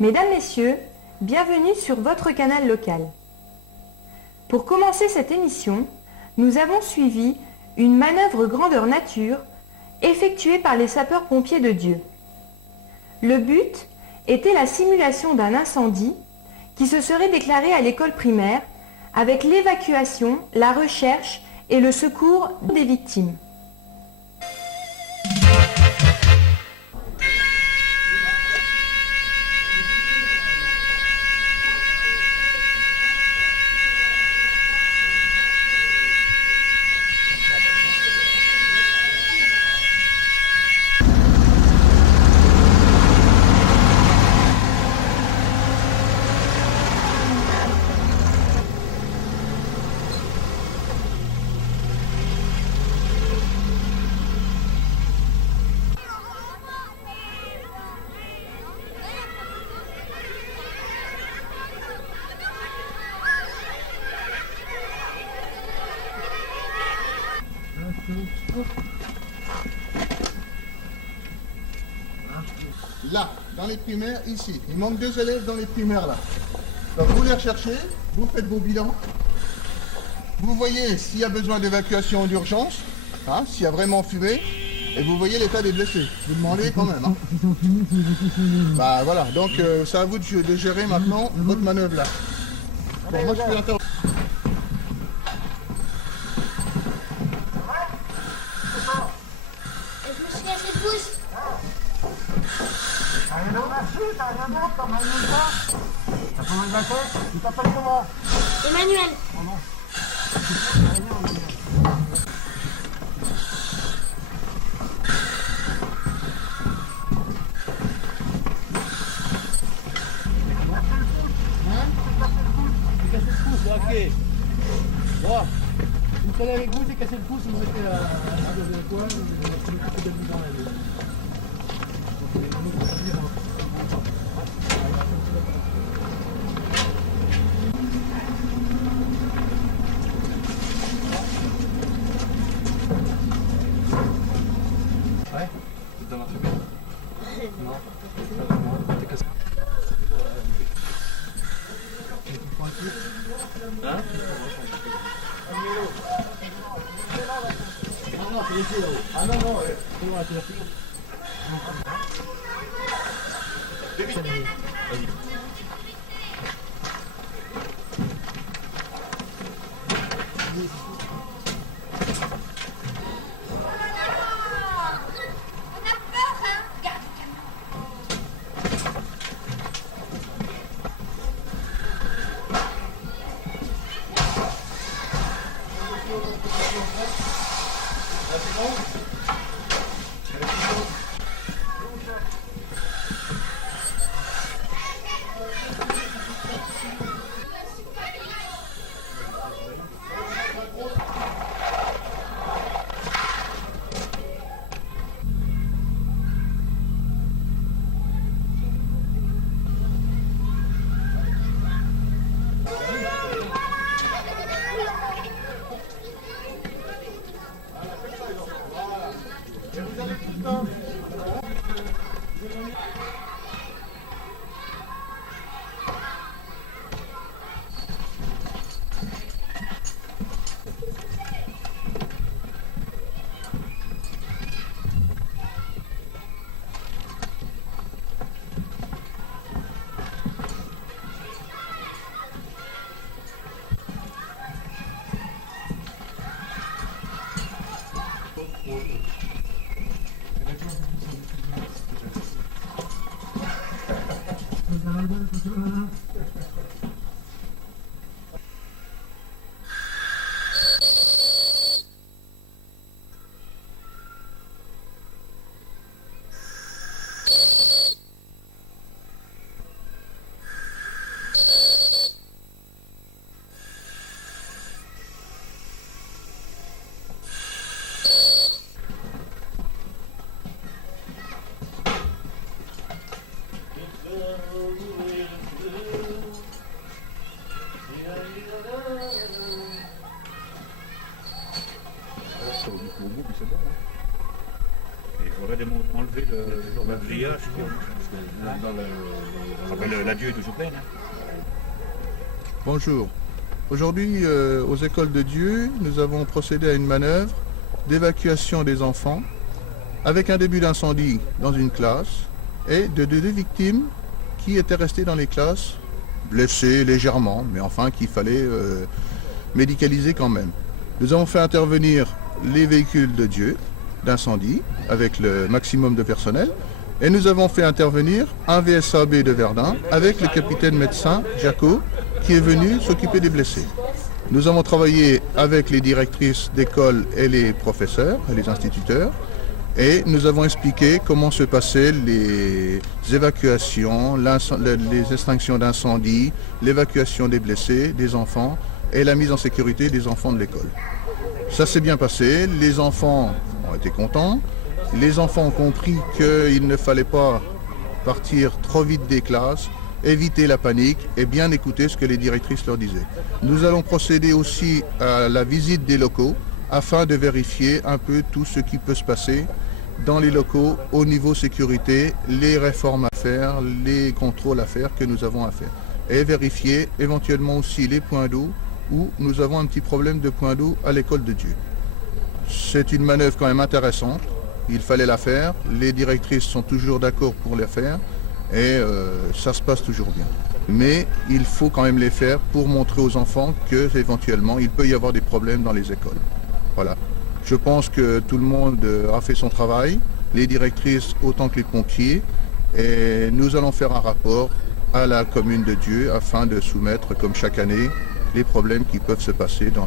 Mesdames, Messieurs, bienvenue sur votre canal local. Pour commencer cette émission, nous avons suivi une manœuvre grandeur nature effectuée par les sapeurs-pompiers de Dieu. Le but était la simulation d'un incendie qui se serait déclaré à l'école primaire avec l'évacuation, la recherche et le secours des victimes. Là, dans les primaires, ici. Il manque 2 élèves dans les primaires, là. Donc vous les recherchez, vous faites vos bilans. Vous voyez s'il y a besoin d'évacuation d'urgence, hein, s'il y a vraiment fumée, et vous voyez l'état des blessés. Vous demandez quand même. Hein. Bah voilà, donc c'est à vous de gérer maintenant votre manœuvre là. Bon, moi je suis l'intervention. Je me suis cassé le pouce. T'as rien d'autre t'as rien d'autre, t'as mal de quoi? T'as pas mal de la tête? Tu t'appelles comment? Emmanuel. Oh non. Ok. Bon. Une fois avec vous, j'ai cassé le pouce, vous mettez la poêle, vous mettez de dans la vie. Ouais, tout a marché bien. Non, t'es cassé. Hein? Ah non, c'est ici là-haut. Ah non, non, c'est bon, c'est la fille. Vas-y. prière, la Dieu est toujours pleine. Bonjour. Aujourd'hui, aux écoles de Dieu, nous avons procédé à une manœuvre d'évacuation des enfants avec un début d'incendie dans une classe et de deux victimes qui étaient restées dans les classes, blessées légèrement, mais enfin qu'il fallait médicaliser quand même. Nous avons fait intervenir les véhicules de Dieu d'incendie avec le maximum de personnel et nous avons fait intervenir un VSAB de Verdun avec le capitaine médecin Jaco qui est venu s'occuper des blessés. Nous avons travaillé avec les directrices d'école et les professeurs et les instituteurs et nous avons expliqué comment se passaient les évacuations, les extinctions d'incendie, l'évacuation des blessés, des enfants et la mise en sécurité des enfants de l'école. Ça s'est bien passé, les enfants ont été contents, les enfants ont compris qu'il ne fallait pas partir trop vite des classes, éviter la panique et bien écouter ce que les directrices leur disaient. Nous allons procéder aussi à la visite des locaux afin de vérifier un peu tout ce qui peut se passer dans les locaux au niveau sécurité, les réformes à faire, les contrôles à faire que nous avons à faire. Et vérifier éventuellement aussi les points d'eau où nous avons un petit problème de point d'eau à l'école de Dieu. C'est une manœuvre quand même intéressante, il fallait la faire, les directrices sont toujours d'accord pour la faire et ça se passe toujours bien. Mais il faut quand même les faire pour montrer aux enfants qu'éventuellement il peut y avoir des problèmes dans les écoles. Voilà. Je pense que tout le monde a fait son travail, les directrices autant que les pompiers, et nous allons faire un rapport à la commune de Dieu afin de soumettre, comme chaque année, les problèmes qui peuvent se passer dans...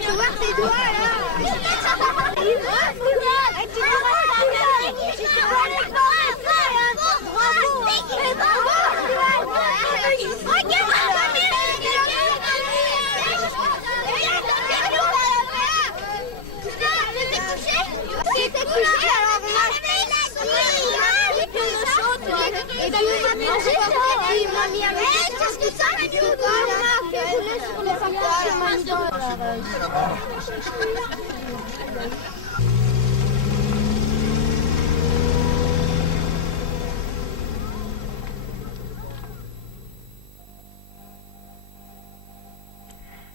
Tu vois tes doigts là.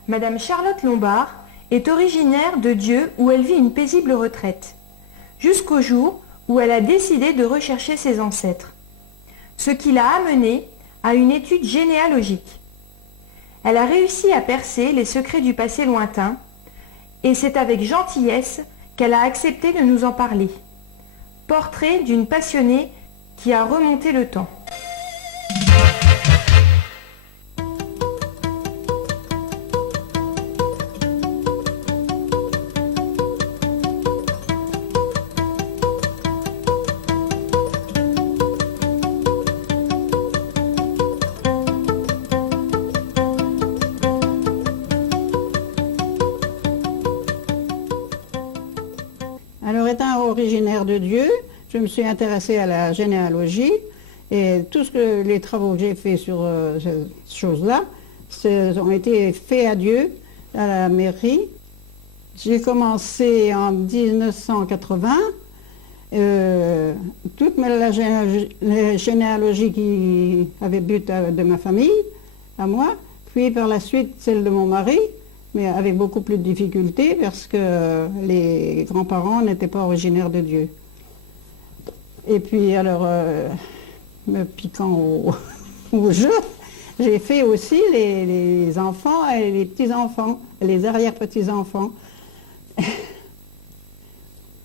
Madame Charlotte Lombard est originaire de Dieu où elle vit une paisible retraite, jusqu'au jour où elle a décidé de rechercher ses ancêtres, ce qui l'a amenée à une étude généalogique. Elle a réussi à percer les secrets du passé lointain, et c'est avec gentillesse qu'elle a accepté de nous en parler. Portrait d'une passionnée qui a remonté le temps. Alors, étant originaire de Dieu, je me suis intéressée à la généalogie et tous les travaux que j'ai faits sur cette chose-là ont été faits à Dieu, à la mairie. J'ai commencé en 1980, toute la généalogie qui avait but de ma famille, à moi, puis par la suite celle de mon mari, mais avec beaucoup plus de difficultés parce que les grands-parents n'étaient pas originaires de Dieu. Et puis alors, me piquant au jeu, j'ai fait aussi les enfants et les petits-enfants, les arrière-petits-enfants.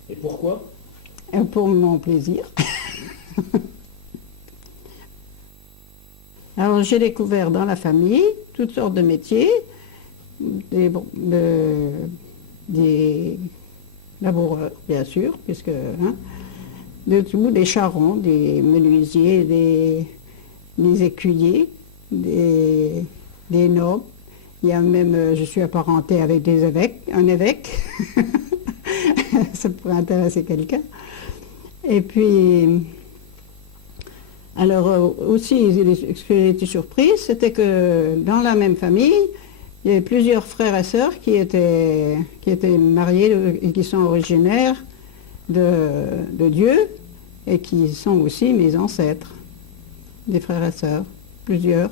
Et pourquoi? Pour mon plaisir. Alors j'ai découvert dans la famille toutes sortes de métiers, des laboureurs, bien sûr, puisque de tout, des charrons, des menuisiers, des écuyers, des nobles. Il y a même, je suis apparentée avec des évêques, un évêque. ça pourrait intéresser quelqu'un. Et puis, alors aussi, ce que j'ai été surprise, c'était que dans la même famille, il y avait plusieurs frères et sœurs qui étaient mariés et qui sont originaires de Dieu et qui sont aussi mes ancêtres, des frères et sœurs, plusieurs.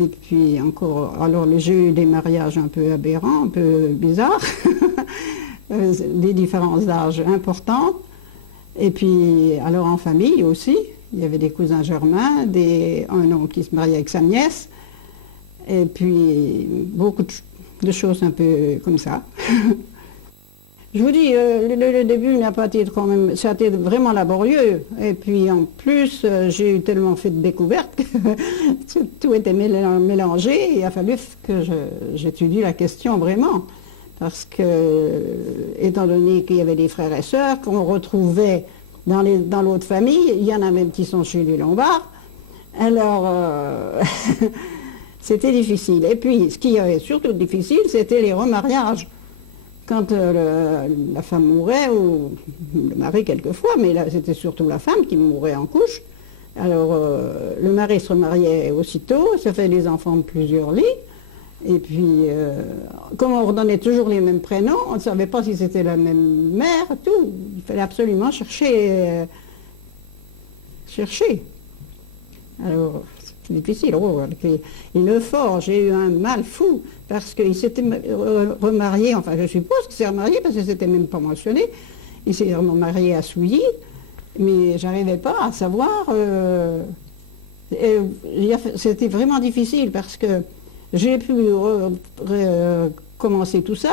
Et puis encore, alors j'ai eu des mariages un peu aberrants, un peu bizarres, des différences d'âge importantes. Et puis, alors en famille aussi, il y avait des cousins germains, un oncle qui se mariait avec sa nièce, et puis beaucoup de choses un peu comme ça. Je vous dis, le début n'a pas été quand même, ça a été vraiment laborieux. Et puis en plus, j'ai eu tellement fait de découvertes que tout était mélangé. Et il a fallu que j'étudie la question vraiment. Parce que, étant donné qu'il y avait des frères et sœurs qu'on retrouvait dans l'autre famille, il y en a même qui sont chez les Lombards. Alors, c'était difficile. Et puis, ce qui est surtout difficile, c'était les remariages. Quand la femme mourait, ou le mari quelquefois, mais là c'était surtout la femme qui mourait en couche. Alors le mari se remariait aussitôt, ça fait des enfants de plusieurs lits. Et puis, comme on redonnait toujours les mêmes prénoms, on ne savait pas si c'était la même mère, tout. Il fallait absolument chercher. Alors, c'est difficile. Oh, et le fort, j'ai eu un mal fou, parce qu'il s'était remarié, enfin je suppose qu'il s'est remarié, parce que c'était même pas mentionné. Il s'est remarié à Souilly, mais j'arrivais pas à savoir. C'était vraiment difficile, parce que j'ai pu commencer tout ça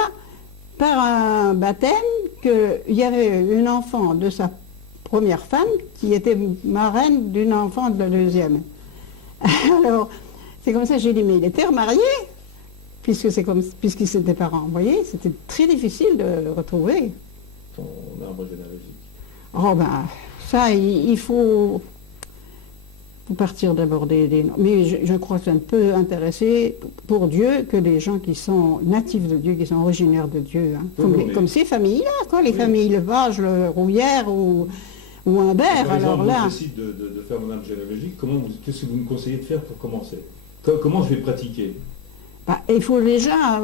par un baptême qu'il y avait une enfant de sa première femme qui était marraine d'une enfant de la deuxième. Alors, c'est comme ça que j'ai dit, mais il était remarié, puisqu'ils étaient parents. Vous voyez, c'était très difficile de retrouver. Ton arbre généalogique. Oh ben, ça, il faut partir d'abord des noms. Mais je crois que ça ne peut intéresser pour Dieu que les gens qui sont natifs de Dieu, qui sont originaires de Dieu. Hein. Comme ces familles-là, quoi, les familles Levage, le Rouillère ou Humbert. Alors là. Je décide de faire mon arbre généalogique. Qu'est-ce que vous me conseillez de faire pour commencer? Comment je vais pratiquer? Il faut déjà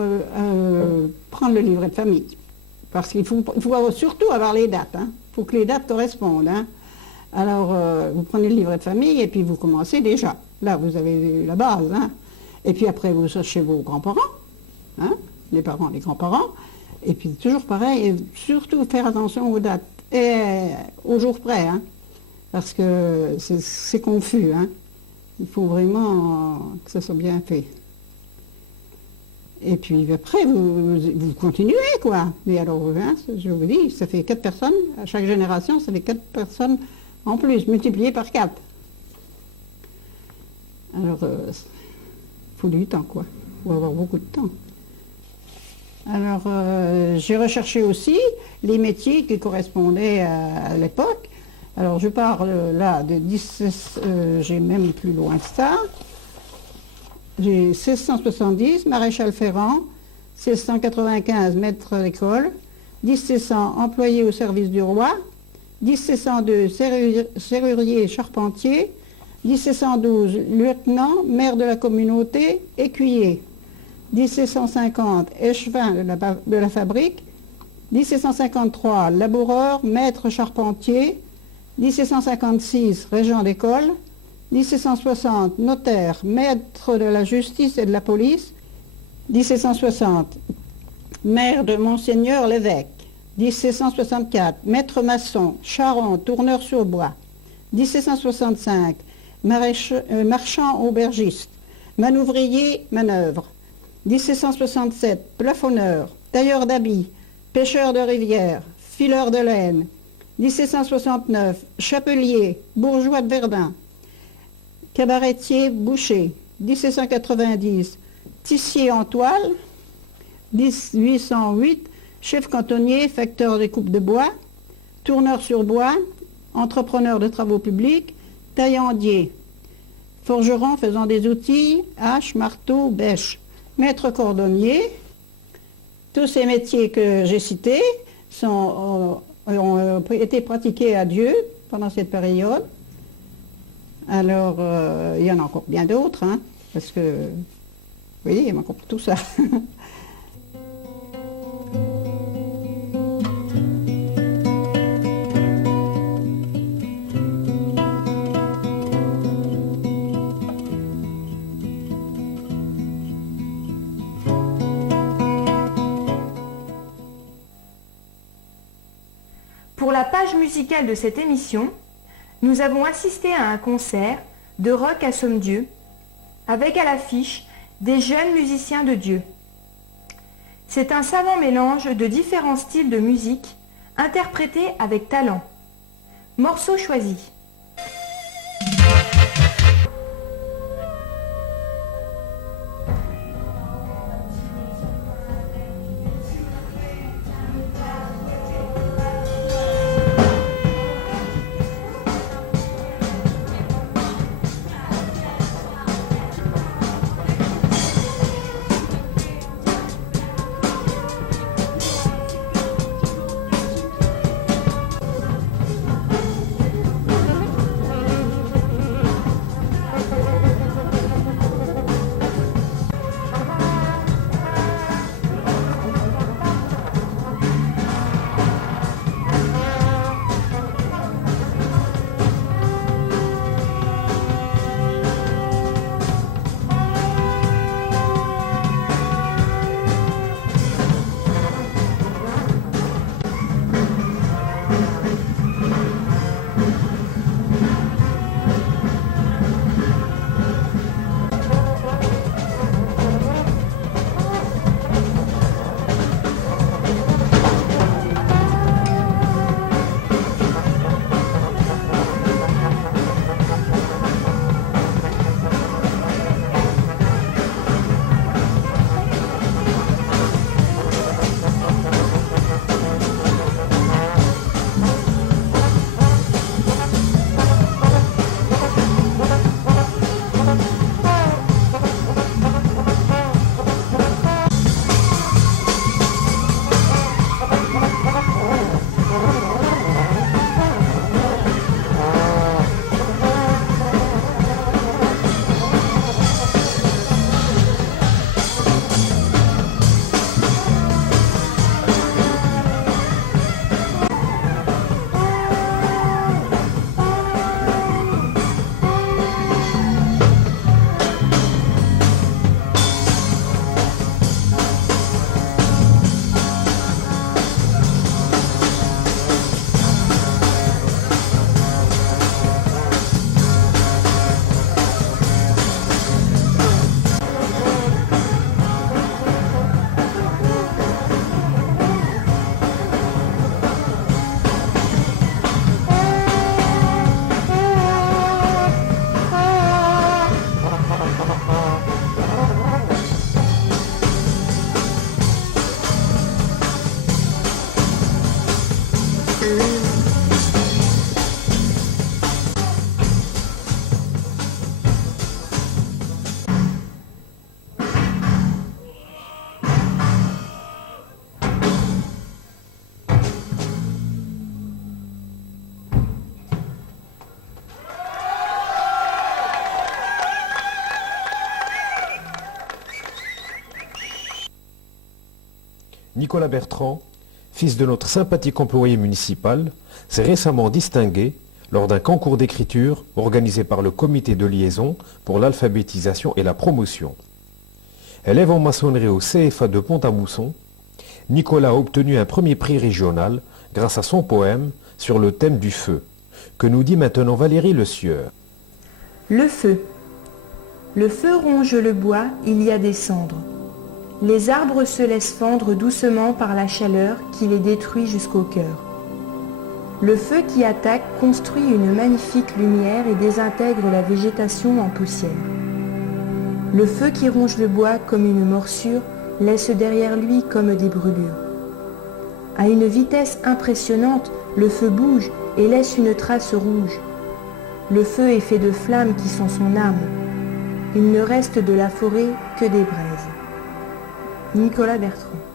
prendre le livret de famille. Parce qu'il faut surtout avoir les dates. Il faut que les dates correspondent. Hein. Alors, vous prenez le livret de famille et puis vous commencez déjà. Là, vous avez la base. Hein. Et puis après, vous cherchez vos grands-parents, hein, les parents, les grands-parents. Et puis toujours pareil, et surtout faire attention aux dates. Et au jour près, hein, parce que c'est confus. Hein. Il faut vraiment que ça soit bien fait. Et puis après, vous continuez, quoi. Mais alors, hein, je vous dis, ça fait 4 personnes, à chaque génération, ça fait 4 personnes en plus, multiplié par 4. Alors, il faut du temps, quoi. Il faut avoir beaucoup de temps. Alors, j'ai recherché aussi les métiers qui correspondaient à l'époque. Alors, je parle là de j'ai même plus loin que ça. J'ai 1670, maréchal ferrant, 1695, maître d'école, 1700, employé au service du roi, 1702, serrurier charpentier, 1712, lieutenant, maire de la communauté, écuyer, 1750, échevin de la fabrique, 1753, laboureur, maître charpentier, 1756, régent d'école, 1760, notaire, maître de la justice et de la police, 1760, maire de Monseigneur l'évêque, 1764, maître maçon, charron, tourneur sur bois, 1765, marchand aubergiste, manouvrier, manœuvre, 1767, plafonneur, tailleur d'habits, pêcheur de rivière, fileur de laine, 1769, chapelier, bourgeois de Verdun, cabaretier, boucher, 1790, tissier en toile, 1808, chef cantonnier, facteur des coupes de bois, tourneur sur bois, entrepreneur de travaux publics, taillandier, forgeron faisant des outils, hache, marteau, bêche, maître cordonnier. Tous ces métiers que j'ai cités ont été pratiquées à Dieu pendant cette période. Alors, il y en a encore bien d'autres, hein, parce que, oui, il y a encore tout ça. Pour la page musicale de cette émission, nous avons assisté à un concert de rock à Somme-Dieu, avec à l'affiche des jeunes musiciens de Dieu. C'est un savant mélange de différents styles de musique, interprétés avec talent. Morceau choisi. Nicolas Bertrand, fils de notre sympathique employé municipal, s'est récemment distingué lors d'un concours d'écriture organisé par le comité de liaison pour l'alphabétisation et la promotion. Élève en maçonnerie au CFA de Pont-à-Mousson, Nicolas a obtenu un premier prix régional grâce à son poème sur le thème du feu, que nous dit maintenant Valérie Le Sieur. Le feu. Le feu ronge le bois, il y a des cendres. Les arbres se laissent fendre doucement par la chaleur qui les détruit jusqu'au cœur. Le feu qui attaque construit une magnifique lumière et désintègre la végétation en poussière. Le feu qui ronge le bois comme une morsure laisse derrière lui comme des brûlures. À une vitesse impressionnante, le feu bouge et laisse une trace rouge. Le feu est fait de flammes qui sont son âme. Il ne reste de la forêt que des braises. Nicolas Bertrand.